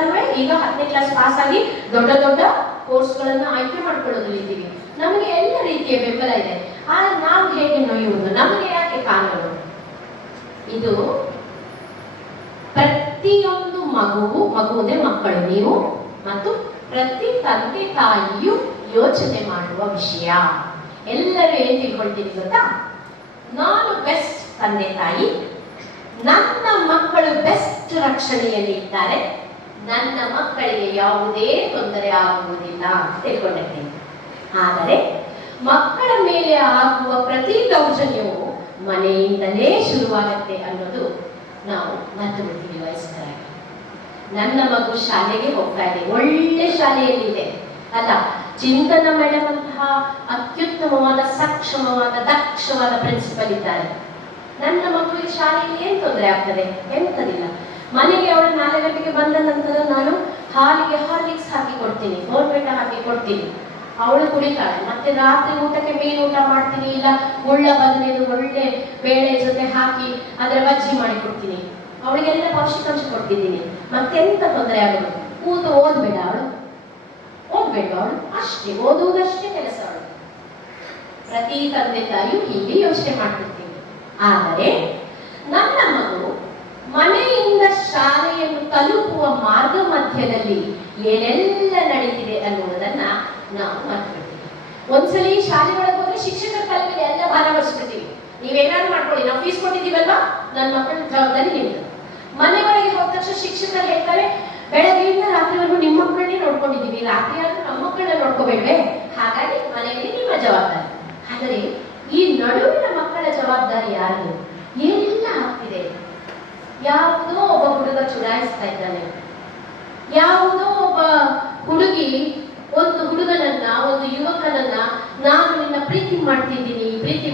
ಎಲ್ಲರೂ ಈಗ 10ನೇ class pass ಆಗಿ ದೊಡ್ಡ ದೊಡ್ಡ ಕೋರ್ಸ್ಗಳನ್ನು ಆಯ್ಕೆ ಮಾಡ್ಕೊಳ್ಳೋದ್ರಿದ್ದೀವಿ. ನಮಗೆ ಎಲ್ಲ ರೀತಿಯ ಬೆಂಬಲ ಇದೆ. ಆದ್ರೆ ನಾವು ಹೇಗೆ ನೋಯುವುದು? ನಮಗೆ ಯಾಕೆ ಕಾನೂನು? ಇದು ಪ್ರತಿಯೊಂದು ಮಗುವುದೇ ಮಕ್ಕಳು ನೀವು ಮತ್ತು ಪ್ರತಿ ತಂದೆ ತಾಯಿಯು ಯೋಚನೆ ಮಾಡುವ ವಿಷಯ. ಎಲ್ಲರೂ ಏನ್ ತಿಳ್ಕೊಳ್ತೀನಿ ಗೊತ್ತಾ? ನಾನು ಬೆಸ್ಟ್ ತಂದೆ ತಾಯಿ, ನನ್ನ ಮಕ್ಕಳು ಬೆಸ್ಟ್ ರಕ್ಷಣೆಯಲ್ಲಿ ಇದ್ದಾರೆ, ನನ್ನ ಮಕ್ಕಳಿಗೆ ಯಾವುದೇ ತೊಂದರೆ ಆಗುವುದಿಲ್ಲ ಅಂತ ತಿಳ್ಕೊಂಡಿರ್ತೀನಿ. ಆದರೆ ಮಕ್ಕಳ ಮೇಲೆ ಆಗುವ ಪ್ರತಿ ದೌರ್ಜನ್ಯವು ಮನೆಯಿಂದಲೇ ಶುರುವಾಗುತ್ತೆ ಅನ್ನೋದು ನಾವು ಮರೆತು ಬಿಡ್ತೀವಿ ವಯಸ್ಕರಾಗಿ. ನನ್ನ ಮಗು ಶಾಲೆಗೆ ಹೋಗ್ತಾ ಇದೆ, ಒಳ್ಳೆ ಶಾಲೆಯಲ್ಲಿದೆ ಅಲ್ಲ, ಚಿಂತನ ಮೇಡಮ್ ಅಂತಹ ಅತ್ಯುತ್ತಮವಾದ ಸಕ್ಷಮವಾದ ದಕ್ಷವಾದ ಪ್ರಿನ್ಸಿಪಲ್ ಇದ್ದಾರೆ. ನನ್ನ ಮಕ್ಕಳಿಗೆ ಶಾಲೆಯಲ್ಲಿ ಏನ್ ತೊಂದರೆ ಆಗ್ತದೆ? ಎಂತದಿಲ್ಲ. ಮನೆಗೆ ಅವಳು 4 ಗಂಟೆಗೆ ಬಂದ ನಂತರ ನಾನು ಹಾಲಿಗೆ ಹಾರ್ಲಿಕ್ಸ್ ಹಾಕಿ ಕೊಡ್ತೀನಿ, ಬೋರ್ಬೇಟ ಹಾಕಿ ಕೊಡ್ತೀನಿ, ಅವಳು ಕುಡಿತಾಳೆ. ಮತ್ತೆ ರಾತ್ರಿ ಊಟಕ್ಕೆ ಮೀನು ಊಟ ಮಾಡ್ತೀನಿ, ಇಲ್ಲ ಮುಳ್ಳ ಬದನೆದು ಒಳ್ಳೆ ಬೇಳೆ ಜೊತೆ ಹಾಕಿ ಅದರ ಬಜ್ಜಿ ಮಾಡಿ ಕೊಡ್ತೀನಿ. ಅವಳಿಗೆಲ್ಲ ಪೌಷ್ಟಿಕಾಂಶ ಕೊಟ್ಟಿದ್ದೀನಿ. ಮತ್ತೆಂತ ತೊಂದರೆ ಆಗೋದು? ಕೂತು ಓದ್ಬೇಡ ಅವಳು ಅಷ್ಟೇ, ಓದುವುದಷ್ಟೇ ಕೆಲಸ ಅವಳು. ಪ್ರತಿ ತಂದೆ ತಾಯಿಯು ಹೀಗೆ ಯೋಚನೆ ಮಾಡ್ತಿರ್ತೀವಿ. ಆದರೆ ನನ್ನ ಮಗು ಮನೆಯಿಂದ ಶಾಲೆಯನ್ನು ತಲುಪುವ ಮಾರ್ಗ ಮಧ್ಯದಲ್ಲಿ ಏನೆಲ್ಲ ನಡೀತಿದೆ ಅನ್ನುವುದನ್ನ ನಾವು ಮರ್ತ್ಬಿಡ್ತೀವಿ. ಒಂದ್ಸಲಿ ಶಾಲೆ ಒಳಗೆ ಹೋದ್ರೆ ಶಿಕ್ಷಕರ ತಲೆ ಮೇಲೆ ಎಲ್ಲ ಭಾರ ಹೊರಿಸ್ಬಿಡ್ತೀವಿ. ನೀವೇನಾದ್ರು ಮಾಡ್ಕೊಳ್ಳಿ, ನಾವು ಫೀಸ್ ಕೊಟ್ಟಿದ್ದೀವಲ್ವಾ, ನನ್ನ ಮಕ್ಕಳ ಜವಾಬ್ದಾರಿ ನಿಮ್ದು. ಮನೆ ಒಳಗೆ ಹೋದ ತಕ್ಷಣ ಶಿಕ್ಷಕರು ಹೇಳ್ತಾರೆ, ಬೆಳಗ್ಗೆಯಿಂದ ರಾತ್ರಿವರೆಗೂ ನಿಮ್ಮ ಮಕ್ಕಳನ್ನೇ ನೋಡ್ಕೊಂಡಿದ್ದೀವಿ, ರಾತ್ರಿ ಆದ್ರೂ ನಮ್ಮ ಮಕ್ಕಳನ್ನ ನೋಡ್ಕೋಬೇಡ್ವೆ, ಹಾಗಾಗಿ ಮನೆಯಲ್ಲಿ ನಿಮ್ಮ ಜವಾಬ್ದಾರಿ. ಆದರೆ ಈ ನಡುವಿನ ಮಕ್ಕಳ ಜವಾಬ್ದಾರಿ ಯಾರು? ಏನೆಲ್ಲ ಆಗ್ತಿದೆ? ಯಾವುದೋ ಒಬ್ಬ ಹುಡುಗ ಚುಡಾಯಿಸ್ತಾ ಇದ್ದಾನೆ, ಯಾವುದೋ ಒಬ್ಬ ಹುಡುಗಿ ಒಂದು ಹುಡುಗನನ್ನ, ಒಂದು ಯುವಕನನ್ನ, ನಾನು ನಿನ್ನ ಪ್ರೀತಿ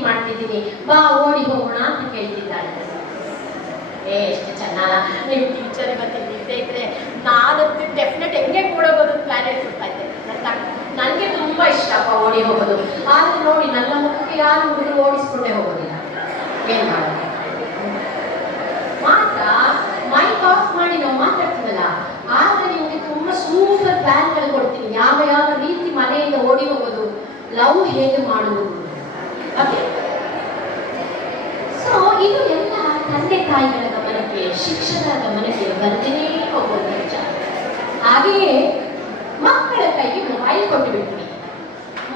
ಮಾಡ್ತಿದ್ದೀನಿ, ಬಾ ಓಡಿ ಹೋಗೋಣ ಅಂತ ಕೇಳ್ತಿದ್ದಾಳೆ. ಎಷ್ಟು ಚೆನ್ನಾಗ ನಿಮ್ ಟೀಚರ್ ಮತ್ತೆ ನಿದ್ದೆ ಇದ್ರೆ ನಾನಂತೂ ಡೆಫಿನೆಟ್ ಹೆಂಗೆ ಕೂಡೋಗೋದು ಪ್ಲಾನ್ ಇರ್ತಾ ಇದ್ದೆ. ನನಗೆ ತುಂಬಾ ಇಷ್ಟಪ್ಪ ಓಡಿ ಹೋಗೋದು. ಆದ್ರೆ ನೋಡಿ, ನನ್ನ ಮಕ್ಕಳಿಗೆ ಯಾರು ಹುಡುಗರು ಓಡಿಸ್ಕೊಂಡೇ ಹೋಗೋದಿಲ್ಲ. ಏನ್ ಮಾಡೋದು? ಮಾತ್ರ ಮೈಕ್ ಆಫ್ ಮಾಡಿ ನಾವು ಮಾತಾಡ್ತೀವಲ್ಲ, ಆಗ ನಿಮ್ಗೆ ತುಂಬಾ ಸೂಪರ್ ಪ್ಲಾನ್ಗಳು ಕೊಡ್ತೀನಿ. ಯಾವ ಯಾವ ರೀತಿ ಮನೆಯಿಂದ ಓಡಿ ಹೋಗೋದು, ಲವ್ ಹೇಗೆ ಮಾಡುವುದು. ಓಕೆ, ಸೊ ಇದು ಎಲ್ಲ ತಂದೆ ತಾಯಿಗಳ ಗಮನಕ್ಕೆ, ಶಿಕ್ಷಕರ ಗಮನಕ್ಕೆ ಬರ್ದೇನೆ ಹೋಗೋದು ವಿಚಾರ. ಹಾಗೆಯೇ ಮಕ್ಕಳ ಕೈಗೆ ಮೊಬೈಲ್ ಕೊಟ್ಟು ಬಿಡ್ತೀವಿ.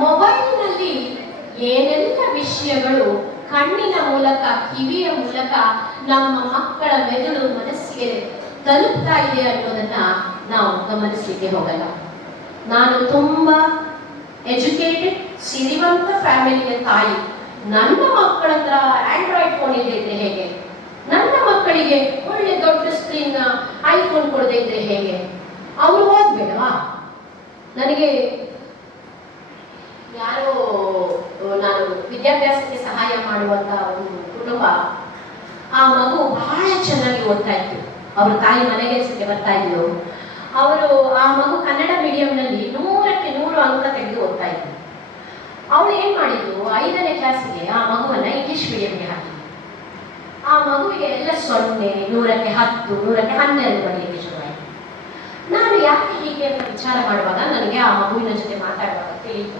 ಮೊಬೈಲ್ನಲ್ಲಿ ಏನೆಲ್ಲ ವಿಷಯಗಳು ಕಣ್ಣಿನ ಮೂಲಕ, ಕಿವಿಯ ಮೂಲಕ ನಮ್ಮ ಮಕ್ಕಳ ಮೆದುಳು ಮನಸ್ಸಿಗೆ ತಲುಪ್ತಾ ಇದೆ ಅನ್ನೋದನ್ನ ನಾವು ಗಮನಿಸಲಿಕ್ಕೆ ಹೋಗಲ್ಲ. ನಾನು ತುಂಬಾ ಎಜುಕೇಟೆಡ್ ಸಿರಿವಂತ ಫ್ಯಾಮಿಲಿಯ ತಾಯಿ. ನನ್ನ ಮಕ್ಕಳ ಹತ್ರ ಆಂಡ್ರಾಯ್ಡ್ ಫೋನ್ ಇಲ್ಲದೆ ಹೇಗೆ? ನನ್ನ ಮಕ್ಕಳಿಗೆ ಒಳ್ಳೆ ದೊಡ್ಡ ಸ್ಕ್ರೀನ್ ಐಫೋನ್ ಕೊಡದೇ ಇದ್ರೆ ಹೇಗೆ? ಅವರು ಓದ್ಬೇಡವಾ? ನನಗೆ ಯಾರೋ, ನಾನು ವಿದ್ಯಾಭ್ಯಾಸಕ್ಕೆ ಸಹಾಯ ಮಾಡುವಂತ ಒಂದು ಕುಟುಂಬ, ಆ ಮಗು ಬಹಳ ಚೆನ್ನಾಗಿ ಓದ್ತಾ ಇತ್ತು. ಅವ್ರ ತಾಯಿ ಮನೆಗೆಲ್ಸಕ್ಕೆ ಬರ್ತಾ ಇದ್ರು. ಆ ಮಗು ಕನ್ನಡ ಮೀಡಿಯಂನಲ್ಲಿ 100ಕ್ಕೆ 100 ಅಂಕ ತೆಗೆದು ಓದ್ತಾ ಇದ್ರು. ಅವಳು ಏನ್ ಮಾಡಿದ್ರು, 5ನೇ ಕ್ಲಾಸಿಗೆ ಆ ಮಗುವನ್ನ ಇಂಗ್ಲಿಷ್ ಮೀಡಿಯಂಗೆ ಹಾಕಿದ್ರು. ಆ ಮಗುವಿಗೆ ಎಲ್ಲ 0, 100ಕ್ಕೆ 10, 100ಕ್ಕೆ 12 ಬರಲಿಕ್ಕೆ ಶುರುವಾಯಿತು. ನಾನು ಯಾಕೆ ಹೀಗೆ ಅಂತ ವಿಚಾರ ಮಾಡುವಾಗ ನನಗೆ ಆ ಮಗುವಿನ ಜೊತೆ ಮಾತಾಡುವಾಗ ತಿಳಿಯಿತು,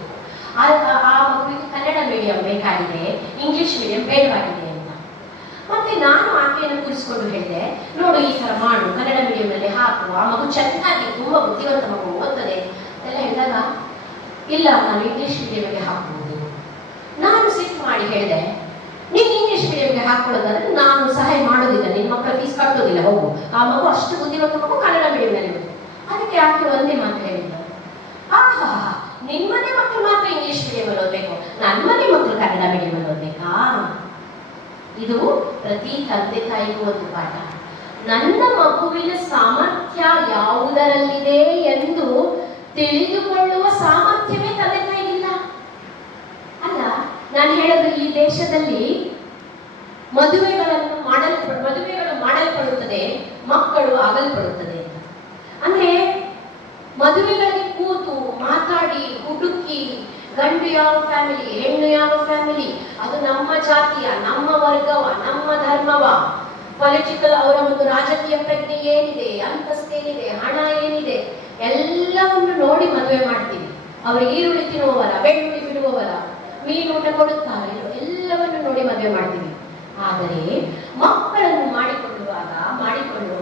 ಆ ಮಗುವಿಗೆ ಕನ್ನಡ ಮೀಡಿಯಂ ಬೇಕಾಗಿದೆ, ಇಂಗ್ಲಿಷ್ ಮೀಡಿಯಂ ಬೇಡವಾಗಿದೆ ಅಂತ. ಮತ್ತೆ ನಾನು ಆಕೆಯನ್ನು ಕೂರಿಸ್ಕೊಂಡು ಹೇಳಿದೆ, ನೋಡು ಈ ತರ ಮಾಡು, ಕನ್ನಡ ಮೀಡಿಯಂನಲ್ಲಿ ಹಾಕು, ಆ ಮಗು ಚೆನ್ನಾಗಿ ತುಂಬಾ ಬುದ್ಧಿವಂತ ಮಗು ಓದ್ತದೆ ಎಲ್ಲ ಹೇಳಿದಾಗ, ಇಲ್ಲ ನಾನು ಇಂಗ್ಲಿಷ್ ಮೀಡಿಯಂಗೆ ಹಾಕಬಹುದು. ನಾನು ಸಿಟ್ಟು ಮಾಡಿ ಹೇಳಿದೆ, ನೀನು ಇಂಗ್ಲಿಷ್ ಮೀಡಿಯಂಗೆ ಹಾಕೊಳ್ಳೋದಾದ್ರೆ ನಾನು ಸಹಾಯ ಮಾಡೋದಿಲ್ಲ, ನಿನ್ನ ಮಕ್ಕಳ ಫೀಸ್ ಕಟ್ಟೋದಿಲ್ಲ, ಹೋಗು. ಆ ಮಗು ಅಷ್ಟು ಬುದ್ಧಿವಂತ ಮಗು ಕನ್ನಡ ಮೀಡಿಯಂನಲ್ಲಿ. ಅದಕ್ಕೆ ಆಕೆ ಒಂದೇ ಮಾತು ಹೇಳಿದ್ದು, ಆಹಾ, ನಿಮ್ಮನೆ ಮಕ್ಕಳು ಮಾತ್ರ ಇಂಗ್ಲಿಷ್ ಮೀಡಿಯಂ ಓದ್ಬೇಕು, ನನ್ನ ಮನೆ ಮಕ್ಕಳು ಕನ್ನಡ ಮೀಡಿಯಂ ಓದ್ಬೇಕಾ? ಇದು ಪ್ರತಿ ತಂದೆ ತಾಯಿಗೂ ಒಂದು ಪಾಠ. ನನ್ನ ಮಗುವಿನ ಸಾಮರ್ಥ್ಯ ಯಾವುದರಲ್ಲಿದೆ ಎಂದು ತಿಳಿದುಕೊಳ್ಳುವ ಸಾಮರ್ಥ್ಯವೇ ತಂದೆ ತಾಯಿಗಿಲ್ಲ ಅಲ್ಲ. ನಾನು ಹೇಳೋದು, ಈ ದೇಶದಲ್ಲಿ ಮದುವೆಗಳು ಮಾಡಲ್ಪಡುತ್ತದೆ, ಮಕ್ಕಳು ಆಗಲ್ಪಡುತ್ತದೆ ಅಂತ. ಅಂದ್ರೆ ಮದುವೆಗಳಿಗೆ ಕೂತು ಮಾತಾಡಿ ಹುಡುಕಿ, ಗಂಡು ಯಾವ ಫ್ಯಾಮಿಲಿ, ಹೆಣ್ಣು ಯಾವ ಫ್ಯಾಮಿಲಿ, ಅದು ನಮ್ಮ ಜಾತಿಯ, ನಮ್ಮ ವರ್ಗವ, ನಮ್ಮ ಧರ್ಮವ, ಪೊಲಿಟಿಕಲ್ ಅವರ ಒಂದು ರಾಜಕೀಯ ಪ್ರಜ್ಞೆ ಏನಿದೆ, ಅಂತಸ್ತೇನಿದೆ, ಹಣ ಎಲ್ಲವನ್ನು ನೋಡಿ ಮದುವೆ ಮಾಡ್ತೀವಿ. ಅವರು ಈರುಳ್ಳಿ ತಿನ್ನುವವರ, ಬೆಳ್ಳುಳ್ಳಿ ಬಿಡುವವರ, ಮೀನು ಊಟ ಕೊಡುತ್ತಾರೆ, ಎಲ್ಲವನ್ನು ನೋಡಿ ಮದುವೆ ಮಾಡ್ತೀವಿ. ಆದರೆ ಮಕ್ಕಳನ್ನು ಮಾಡಿಕೊಳ್ಳುವ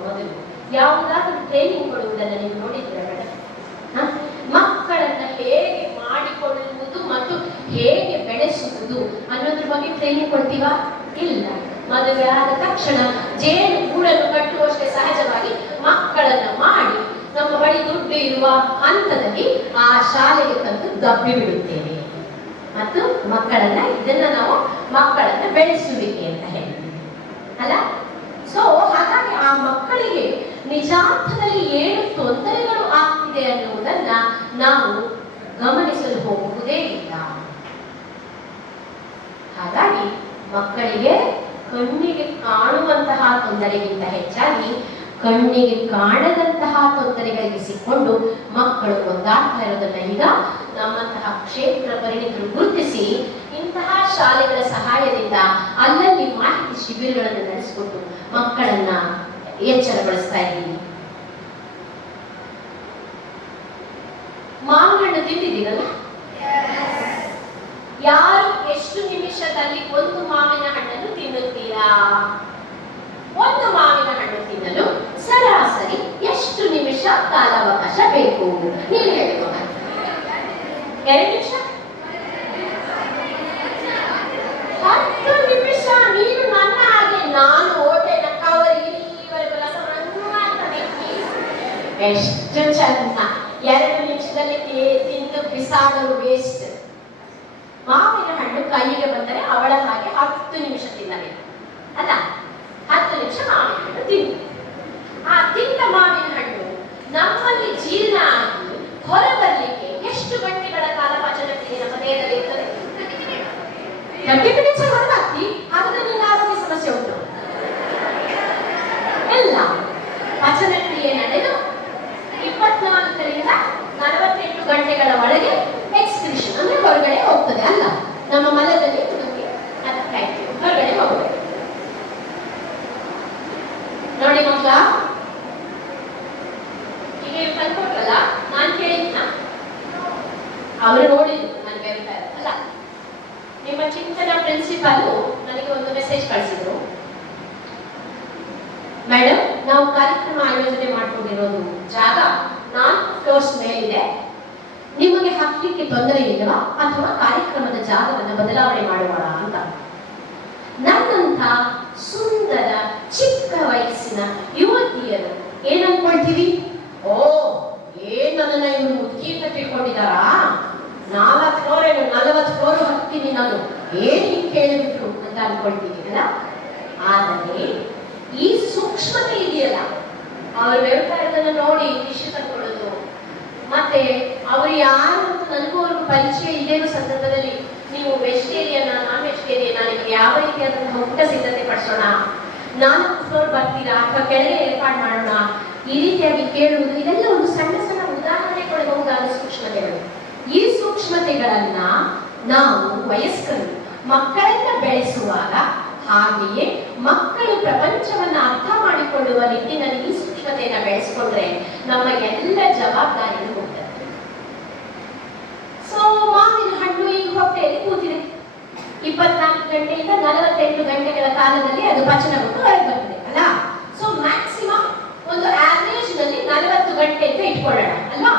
ಮೊದಲು ಯಾವುದಾದ್ರೂ ಟ್ರೈನಿಂಗ್ ಕೊಡುವುದನ್ನು ನೀವು ನೋಡಿದ್ದೀರಾ ಮೇಡಮ್? ಮಕ್ಕಳನ್ನ ಹೇಗೆ ಮಾಡಿಕೊಳ್ಳುವುದು ಮತ್ತು ಹೇಗೆ ಬೆಳೆಸುವುದು ಅನ್ನೋದ್ರ ಬಗ್ಗೆ ಟ್ರೈನಿಂಗ್ ಕೊಡ್ತೀವಾ? ಇಲ್ಲ. ಮದುವೆ ಆದ ತಕ್ಷಣ ಜೇನು ಗೂಡನ್ನು ಕಟ್ಟುವಷ್ಟೇ ಸಹಜವಾಗಿ ಮಕ್ಕಳನ್ನ ಮಾಡಿ ನಮ್ಮ ಬಳಿ ದುಡ್ಡು ಇರುವ ಹಂತದಲ್ಲಿ ಆ ಶಾಲೆಗೆ ತಂದು ದಬ್ಬಿ ಬಿಡುತ್ತೇವೆ ಮತ್ತು ಇದನ್ನ ನಾವು ಮಕ್ಕಳನ್ನ ಬೆಳೆಸುವಿಕೆ ಅಂತ ಹೇಳ್ತೀವಿ ಅಲ್ಲ. ಸೊ ಹಾಗಾಗಿ ಆ ಮಕ್ಕಳಿಗೆ ನಿಜಾರ್ಥದಲ್ಲಿ ಏನು ತೊಂದರೆಗಳು ಆಗ್ತಿದೆ ಅನ್ನುವುದನ್ನ ನಾವು ಗಮನಿಸಲು ಹೋಗುವುದೇ ಇಲ್ಲ. ಹಾಗಾಗಿ ಮಕ್ಕಳಿಗೆ ಕಣ್ಣಿಗೆ ಕಾಣುವಂತಹ ತೊಂದರೆಗಿಂತ ಹೆಚ್ಚಾಗಿ ಕಣ್ಣಿಗೆ ಕಾಣದಂತಹ ತೊಂದರೆಗಳಿಗೆ ಸಿಕ್ಕೊಂಡು ಮಕ್ಕಳು ಒಂದಾಗ್ತಾ ಇರೋದನ್ನ ಈಗ ನಮ್ಮಂತಹ ಕ್ಷೇತ್ರ ಪರಿಣಿತರು ಗುರುತಿಸಿ ಇಂತಹ ಶಾಲೆಗಳ ಸಹಾಯದಿಂದ ಅಲ್ಲಲ್ಲಿ ಮಾಹಿತಿ ಶಿಬಿರಗಳನ್ನು ನಡೆಸಿಕೊಟ್ಟು ಮಕ್ಕಳನ್ನ ಎಚ್ಚರಗೊಳಿಸ್ತಾ ಇದ್ದೀವಿ. ಮಾವಿನ ಹಣ್ಣು ತಿಂದಿದ್ದೀರಲ್ಲ? ಯಾರು ಎಷ್ಟು ನಿಮಿಷದಲ್ಲಿ ಒಂದು ಮಾವಿನ ಹಣ್ಣನ್ನು ತಿನ್ನುತ್ತೀರಾ? ಒಂದು ಮಾವಿನ ಹಣ್ಣು ತಿನ್ನಲು ಸರಾಸರಿ ಎಷ್ಟು ನಿಮಿಷ ಕಾಲಾವಕಾಶ ಬೇಕು? ನೀವು ಹೇಳಿ. 2 ನಿಮಿಷ? 10 ನಿಮಿಷ? ನೀನು ನನ್ನ ಹಾಗೆ ನಾನು ಓಟೆನ ಕವರ್ ಇಲ್ಲಿವರೆಗೂ ಎಷ್ಟು ಚಂದ. 2 ನಿಮಿಷದಲ್ಲಿ ತಿಂದು ಬಿಸಾಡಲು ವೇಸ್ಟ್. ಮಾವಿನ ಹಣ್ಣು ಕೈಗೆ ಬಂದರೆ ಅವಳ ಹಾಗೆ 10 ನಿಮಿಷ ತಿನ್ನಬೇಕು ಅಲ್ಲ? 10 ನಿಮಿಷ ಮಾವಿನ ಹಣ್ಣು ತಿಂದು ಆ ತಿಂದ ಮಾವಿನ ಹಣ್ಣು ನಮ್ಮಲ್ಲಿ ಜೀರ್ಣ ಆಗಿ ಹೊರಬರಲಿಕ್ಕೆ ಎಷ್ಟು ಗಂಟೆಗಳ ಕಾಲ ಪಚನಕ್ರಿಯೆ ನಮ್ಮ ದೇಹದಲ್ಲಿ ಇರ್ತದೆ? 30 ಮಿನಿಟ್ಸ್ ಹೊರಗಾಗ್ತಿ. ಹಾಗಾದ್ರೆ ನಿನ್ನ ಆರೋಗ್ಯ ಸಮಸ್ಯೆ ಉಂಟು ಎಲ್ಲ. ಪಚನಕ್ರಿಯೆ ನಡೆದು 24ರಿಂದ 48 ಗಂಟೆಗಳ ಒಳಗೆ ಎಕ್ಸ್ಕ್ರಿಷನ್ ಅಂದ್ರೆ ಹೊರಗಡೆ ಹೋಗ್ತದೆ ಅಲ್ಲ? ನಮ್ಮ ಮಲದಲ್ಲಿ ಹೊರಗಡೆ ಹೋಗ್ತದೆ. ನೋಡಿ ಮಕ್ಕಳ, ಈಗ ಇವ್ರು ತಂದ್ಕೊಟ್ರಲ್ಲ, ನಾನು ಕೇಳಿದ್ನ, ಅವರು ನೋಡಿದ್ರು ನಾನು ಹೇಳ್ತಾ ಅಲ್ಲ. ನಿಮ್ಮ ಚಿಂತನಾ ಪ್ರಿನ್ಸಿಪಾಲ್ ನನಗೆ ಒಂದು ಮೆಸೇಜ್ ಕಳಿಸಿದ್ರು. ಮೇಡಮ್, ನಾವು ಕಾರ್ಯಕ್ರಮ ಆಯೋಜನೆ ಮಾಡ್ಕೊಂಡಿರೋದು ಜಾಗ 4 ಫ್ಲೋರ್ಸ್ ಮೇಲಿದೆ. ನಿಮಗೆ ಹತ್ತಲಿಕ್ಕೆ ತೊಂದರೆ ಇಲ್ಲವಾ ಅಥವಾ ಕಾರ್ಯಕ್ರಮದ ಜಾಗವನ್ನು ಬದಲಾವಣೆ ಮಾಡುವ ಅಂತ. ನನ್ನಂತ ಸುಂದರ ಚಿಕ್ಕ ವಯಸ್ಸಿನ ಯುವತಿಯರು ಏನ್ ಅನ್ಕೊಳ್ತೀವಿ? ಓ, ಏನನ್ನ ಇವರು ಮುದುಕಿ ಅಂತ ತಿಳ್ಕೊಂಡಿದಾರಾ? 4 ಫ್ಲೋರ್ ಏನು 40 ಫ್ಲೋರ್ ಹತ್ತೀನಿ ನಾನು, ಏನ್ ಹಿಂಗ್ ಕೇಳಿಬಿಟ್ರು ಅಂತ ಅನ್ಕೊಳ್ತೀವಿ ಅಲ್ಲ? ಆದರೆ ಈ ಸೂಕ್ಷ್ಮತೆ ಇದೆಯಲ್ಲ, ಅವ್ರು ವ್ಯವಸಾಯದನ್ನ ನೋಡಿ ಟಿಶ್ಯೂ ತಗೊಳ್ಳೋದು, ಮತ್ತೆ ಅವರು ಯಾರು ಅಂತ ನನಗೂ ಅವ್ರಿಗೂ ಪರಿಚಯ ಇದೇ ಸಂದರ್ಭದಲ್ಲಿ ನೀವು ವೆಜಿಟೇರಿಯನ್ ನಾನ್ ವೆಜಿಟೇರಿಯನ್, ನಿಮಗೆ ಯಾವ ರೀತಿಯಾದಂತಹ ಊಟ ಸಿದ್ಧತೆ ಪಡಿಸೋಣ, 4 ಫ್ಲೋರ್ ಬರ್ತೀರಾ ಅಥವಾ ಕೆಳಗೆ ಏರ್ಪಾಡು ಮಾಡೋಣ, ಈ ರೀತಿಯಾಗಿ ಕೇಳುವುದು, ಇದೆಲ್ಲ ಒಂದು ಸಣ್ಣ ಸಣ್ಣ ಉದಾಹರಣೆ ಕೊಡಬಹುದಾದ ಸೂಕ್ಷ್ಮತೆಗಳು. ಈ ಸೂಕ್ಷ್ಮತೆಗಳನ್ನ ನಾವು ವಯಸ್ಕರು ಮಕ್ಕಳನ್ನ ಬೆಳೆಸುವಾಗ, ಹಾಗೆಯೇ ಮಕ್ಕಳು ಪ್ರಪಂಚವನ್ನ ಅರ್ಥ ಮಾಡಿಕೊಳ್ಳುವ ನಿಟ್ಟಿನಲ್ಲಿ ಈ ಸೂಕ್ಷ್ಮತೆಯನ್ನ ಬೆಳೆಸಿಕೊಂಡ್ರೆ ನಮ್ಮ ಎಲ್ಲ ಜವಾಬ್ದಾರಿಗಳು ಹೋಗ್ತದೆ. ಸೊ ಮಾವಿನ ಹಣ್ಣು ಈಗ ಹೊಟ್ಟೆಯಲ್ಲಿ ಕೂತಿದೆ. 24 ಗಂಟೆಯಿಂದ 48 ಗಂಟೆಗಳ ಕಾಲದಲ್ಲಿ ಅದು ಪಚನಗೊಂಡು ಹೊರಗೆ ಬರ್ತದೆ ಅಲ್ಲ? ಸೊ ಮ್ಯಾಕ್ಸಿಮಮ್ ಒಂದು ಆವರೇಜ್ ನಲ್ಲಿ 40 ಗಂಟೆ ಅಂತ ಇಟ್ಕೊಳ್ಳೋಣ ಅಲ್ವಾ?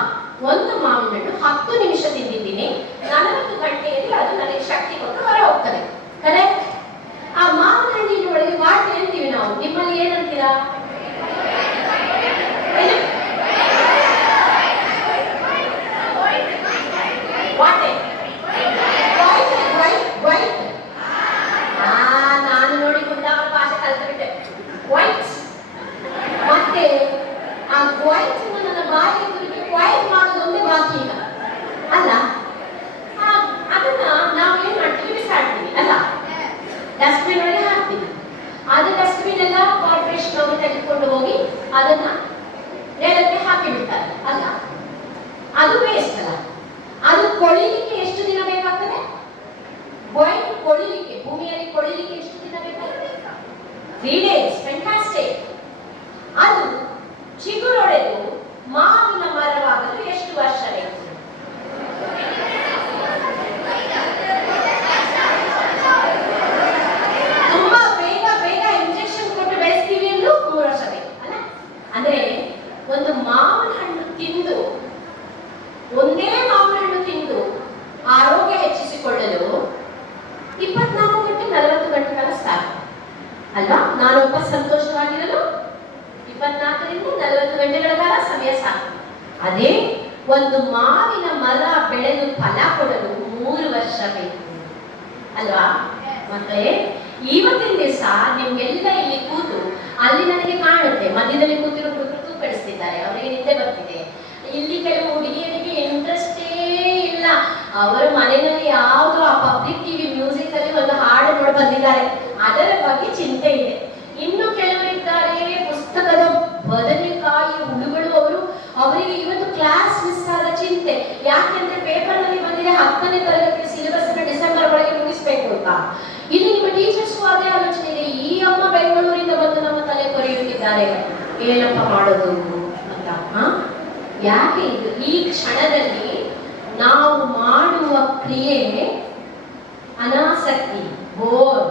ಒಂದು ಮಾವಿನ ಹಣ್ಣು 10 ನಿಮಿಷ ತಿಂದಿದ್ದೀನಿ, 40 ಗಂಟೆಯಲ್ಲಿ ಅದು ನನಗೆ ಶಕ್ತಿ ಕೊಟ್ಟು ಹೊರ ಹೋಗ್ತದೆ. ಕರೆಕ್ಟ್? ಆ ಮಾವಿನ ಹಣ್ಣಿನ ಒಳಗೆ ವಾಟೆ ಅಂತೀವಿ ನಾವು. ನಿಮ್ಮಲ್ಲಿ ಏನಂತೀರಾ? ವಾಟೆ. ವೈಟ್. ನಾನು ನೋಡಿ ಕುಂದಾವ ಭಾಷೆ ಕಲ್ತ್ಬಿಟ್ಟೆ. ವೈಟ್. ಮತ್ತೆ ಆ ವೈಟ್ ನನ್ನ ಬಾಯಿ ತುರುಕಿ ವೈಟ್ ಮಾಡೋದು ಒಂದೇ ಬಾಕಿ ಈಗ ಅಲ್ಲ? ಅದನ್ನ ನಾವು ಏನ್ ಮಾಡ್ತೀವಿ? ಬಿಸಾಡ್ತೀವಿ ಅಲ್ಲ? ಡಸ್ಟ್ಬಿನ್ ಒಳಗೆ ಹಾಕ್ತೀವಿ. ಅದು ಡಸ್ಟ್ಬಿನ್ ಎಲ್ಲ ಕಾರ್ಪೊರೇಷನ್ ಅವರು ತೆಗೆದುಕೊಂಡು ಹೋಗಿ ಅದನ್ನ ನೆಲಕ್ಕೆ ಹಾಕಿ ಬಿಡ್ತಾರೆ ಅಲ್ಲ? ಅದು ವೇಸ್ಟ್ ಅಲ್ಲ? ಅದು ಕೊಳಿಲಿಕ್ಕೆ ಎಷ್ಟು ದಿನ ಬೇಕಾಗ್ತದೆ? ವೈಟ್ ಕೊಳಿಲಿಕ್ಕೆ, ಭೂಮಿಯಲ್ಲಿ ಕೊಳಿಲಿಕ್ಕೆ ಎಷ್ಟು ದಿನ ಬೇಕಾಗ್ತದೆ? 3 days. ಫ್ಯಾಂಟಾಸ್ಟಿಕ್. ಅದು ಚಿಗುರೊಡೆದು ಮಾವಿನ ಮರವಾಗಲು ಎಷ್ಟು ವರ್ಷ ಒಂದು ಮಾವಿನ ಹಣ್ಣು ತಿಂದು, ಒಂದೇ ಮಾವಿನ ಹಣ್ಣು ತಿಂದು ಆರೋಗ್ಯ ಹೆಚ್ಚಿಸಿಕೊಳ್ಳಲು 24 ಗಂಟೆ 40 ಗಂಟೆ ಕಾಲ ಸಾಕು ಅಲ್ವಾ? ನಾನೊಬ್ಬ ಸಂತೋಷವಾಗಿರಲು 24ರಿಂದ 40 ಗಂಟೆಗಳ ಕಾಲ ಸಮಯ ಸಾಕು. ಅದೇ ಒಂದು ಮಾವಿನ ಮರ ಬೆಳೆದು ಫಲ ಕೊಡಲು 3 ವರ್ಷ ಬೇಕು ಅಲ್ವಾ ಮಕ್ಕಳೇ? ಇವತ್ತಿನ ದಿವಸ ನಿಮ್ಗೆಲ್ಲ ಇಲ್ಲಿ ಕೂತು, ಅಲ್ಲಿ ನನಗೆ ಕಾಣುತ್ತೆ ಮಧ್ಯದಲ್ಲಿ ಕೂತಿರೋ ಹುಡುಗರು ತೂಕಡಿಸ್ತಿದ್ದಾರೆ, ಅವರಿಗೆ ನಿದ್ದೆ ಬರ್ತಿದೆ. ಇಲ್ಲಿ ಕೆಲವು ಹುಡುಗಿಯರಿಗೆ ಇಂಟ್ರೆಸ್ಟೇ ಇಲ್ಲ, ಅವರ ಮನೆಯಲ್ಲಿ ಯಾವುದೋ ಆ ಪಬ್ಲಿಕ್ ಟಿವಿ ಮ್ಯೂಸಿಕ್ ಅಲ್ಲಿ ಒಂದು ಹಾಡು ನೋಡಿ ಬಂದಿದ್ದಾರೆ, ಅದರ ಬಗ್ಗೆ ಚಿಂತೆ ಇದೆ. ಇನ್ನು ಕೆಲವರಿದ್ದಾರೆ ಪುಸ್ತಕದ ಬದನೆಕಾಯಿ ಹುಳುಗಳು, ಅವರಿಗೆ ಇವತ್ತು ಕ್ಲಾಸ್ ಮಿಸ್ ಆದ ಚಿಂತೆ. ಯಾಕೆಂದ್ರೆ ಪೇಪರ್ ನಲ್ಲಿ ಬಂದಿದೆ 10ನೇ ತರಗತಿ ಸಿಲೆಬಸ್ ಡಿಸೆಂಬರ್ ಒಳಗೆ ಮುಗಿಸ್ಬೇಕು ಅಂತ. ಇಲ್ಲಿ ನಿಮ್ಮ ಟೀಚರ್ಸ್ ಅದೇ ಆಲೋಚನೆ ಇದೆ, ಈ ಅಮ್ಮ ಬೆಂಗಳೂರಿಂದ ಬಂದು ನಮ್ಮ ತಲೆ ಕೊರೆಯುತ್ತಿದ್ದಾರೆ, ಏನಪ್ಪ ಮಾಡೋದು ಅಂತ. ಯಾಕೆ ಇದು? ಈ ಕ್ಷಣದಲ್ಲಿ ನಾವು ಮಾಡುವ ಕ್ರಿಯೆ ಅನಾಸಕ್ತಿ, ಬೋರ್,